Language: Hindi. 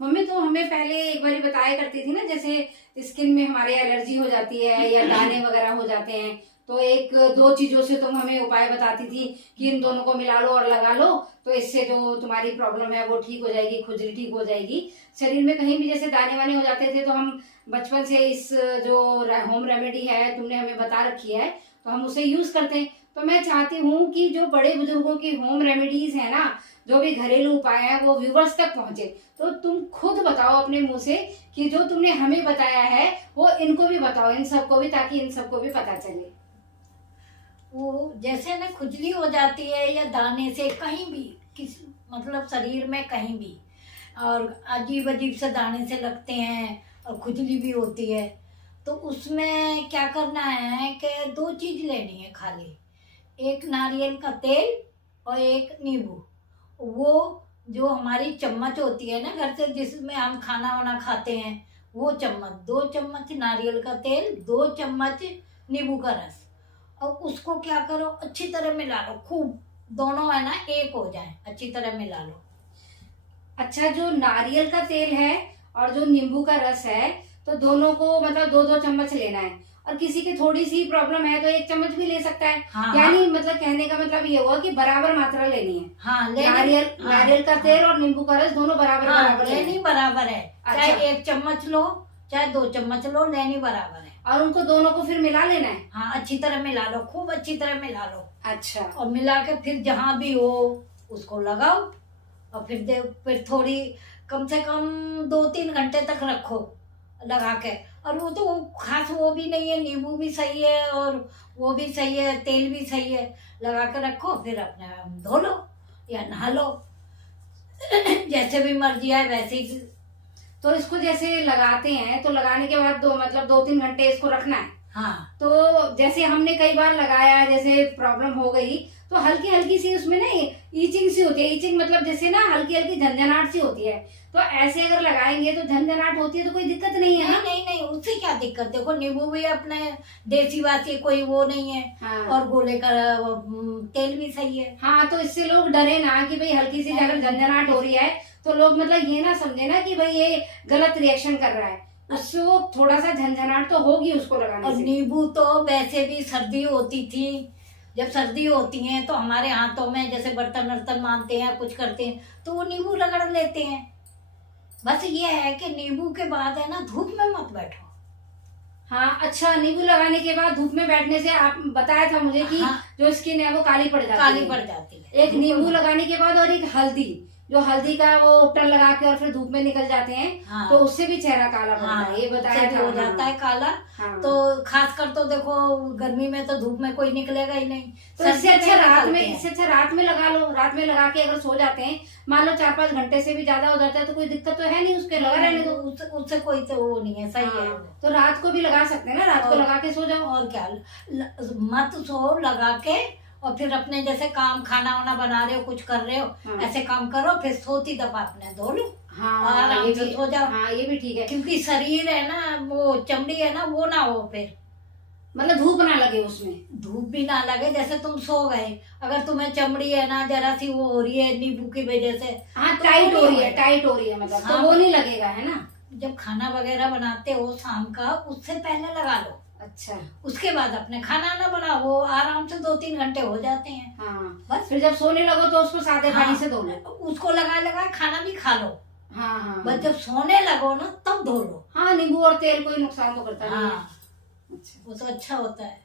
मम्मी तो हमें पहले एक बार बताया करती थी ना, जैसे स्किन में हमारे एलर्जी हो जाती है या दाने वगैरह हो जाते हैं, तो एक दो चीजों से तुम हमें उपाय बताती थी कि इन दोनों को मिला लो और लगा लो, तो इससे जो तुम्हारी प्रॉब्लम है वो ठीक हो जाएगी, खुजली ठीक हो जाएगी। शरीर में कहीं भी जैसे दाने वाने हो जाते थे तो हम बचपन से इस जो होम रेमेडी है तुमने हमें बता रखी है तो हम उसे यूज करते हैं। तो मैं चाहती हूँ कि जो बड़े बुजुर्गों की होम रेमेडीज है ना, जो भी घरेलू उपाय है वो व्यूवर्स तक पहुंचे। तो तुम खुद बताओ अपने मुंह से कि जो तुमने हमें बताया है वो इनको भी बताओ, इन सबको भी, ताकि इन सबको भी पता चले। वो जैसे ना खुजली हो जाती है या दाने से कहीं भी, किस मतलब शरीर में कहीं भी, और अजीब अजीब से दाने से लगते हैं और खुजली भी होती है, तो उसमें क्या करना है कि दो चीज लेनी है खाली, एक नारियल का तेल और एक नींबू। वो जो हमारी चम्मच होती है ना घर से जिसमें हम खाना वाना खाते हैं, वो चम्मच, 2 चम्मच नारियल का तेल, 2 चम्मच नींबू का रस, और उसको क्या करो अच्छी तरह मिला लो खूब, दोनों है ना एक हो जाए, अच्छी तरह मिला लो। अच्छा, जो नारियल का तेल है और जो नींबू का रस है, तो दोनों को मतलब 2-2 चम्मच लेना है, और किसी की थोड़ी सी प्रॉब्लम है तो 1 चम्मच भी ले सकता है। हाँ, यानी मतलब कहने का मतलब ये हुआ कि बराबर मात्रा लेनी है। हाँ, नारियल का तेल और नींबू का रस दोनों बराबर बराबर लेनी बराबर है। अच्छा। चाहे 1 चम्मच लो चाहे 2 चम्मच लो, लेनी बराबर है। और उनको दोनों को फिर मिला लेना है। हाँ, अच्छी तरह मिला लो, खूब अच्छी तरह मिला लो। अच्छा। और मिला के फिर जहाँ भी हो उसको लगाओ, और फिर थोड़ी कम से कम 2-3 घंटे तक रखो लगा के। और वो तो खास वो भी नहीं है, नींबू भी सही है और वो भी सही है, तेल भी सही है, लगा के रखो, फिर अपने धो लो या नहा लो जैसे भी मर्जी है वैसे ही। तो इसको जैसे लगाते हैं तो लगाने के बाद 2-3 घंटे इसको रखना है। हाँ, तो जैसे हमने कई बार लगाया, जैसे प्रॉब्लम हो गई तो हल्की हल्की सी उसमें ना ईचिंग सी होती है। ईचिंग मतलब जैसे ना हल्की हल्की झंझनाहट सी होती है, तो ऐसे अगर लगाएंगे तो झंझनाहट होती है तो कोई दिक्कत नहीं है ना? नहीं, उससे क्या दिक्कत, देखो नींबू भी अपने देसी वासी कोई वो नहीं है। हाँ। और गोले का तेल भी सही है। हाँ, तो इससे लोग डरे ना कि भाई हल्की सी अगर झंझनाहट हो रही है तो लोग मतलब ये ना समझे ना कि भाई ये गलत रिएक्शन कर रहा है, उससे वो थोड़ा सा झंझनाहट तो होगी उसको लगाने और से। नींबू तो वैसे भी सर्दी होती थी, जब सर्दी होती है तो हमारे हाथों में जैसे बर्तन वर्तन मानते हैं कुछ करते हैं तो वो नींबू रगड़ लेते हैं। बस ये है कि नींबू के बाद है ना धूप में मत बैठो। हाँ, अच्छा, नींबू लगाने के बाद धूप में बैठने से आप बताया था मुझे कि हाँ, जो स्किन है वो काली पड़ जाती काली पड़ जाती है। एक नींबू लगाने के बाद, और एक हल्दी, जो हल्दी का वो उपटन लगा के और फिर धूप में निकल जाते हैं। हाँ, तो उससे भी चेहरा काला पड़ता है, ये बताया था। हो जाता है काला। हाँ, तो खासकर तो देखो गर्मी में तो धूप में कोई निकलेगा ही नहीं, तो इससे अच्छा रात में लगा लो। रात में लगा के अगर सो जाते हैं, मान लो 4-5 घंटे से भी ज्यादा हो जाता है तो कोई दिक्कत तो है नहीं, उसके लगा रहने दो, उससे कोई तो वो नहीं है, सही है। तो रात को भी लगा सकते हैं ना, रात को लगा के सो जाओ। और क्या, मत सो लगा के, और फिर अपने जैसे काम खाना वाना बना रहे हो कुछ कर रहे हो। हाँ, ऐसे काम करो, फिर सोती दफा अपने धो लो। हाँ, आराम से सो जाओ। हाँ, ये भी ठीक है, क्योंकि शरीर है ना, वो चमड़ी है ना, वो ना हो, फिर मतलब धूप ना लगे उसमें, धूप भी ना लगे। जैसे तुम सो गए, अगर तुम्हें चमड़ी है ना जरा सी वो हो रही है नींबू की वजह से, हाँ, टाइट हो रही है मतलब, तो वो नहीं लगेगा, है ना? जब खाना वगैरह बनाते हो शाम का, उससे पहले लगा लो। अच्छा, उसके बाद अपने खाना ना बनाओ, वो आराम से 2-3 घंटे हो जाते हैं। हाँ, बस फिर जब सोने लगो तो उसको सादे पानी से धो लो, उसको लगा खाना भी खा लो। हाँ, हाँ, बस जब सोने लगो ना तब धो लो। हाँ, नींबू और तेल कोई नुकसान तो करता नहीं है। अच्छा, वो तो अच्छा होता है।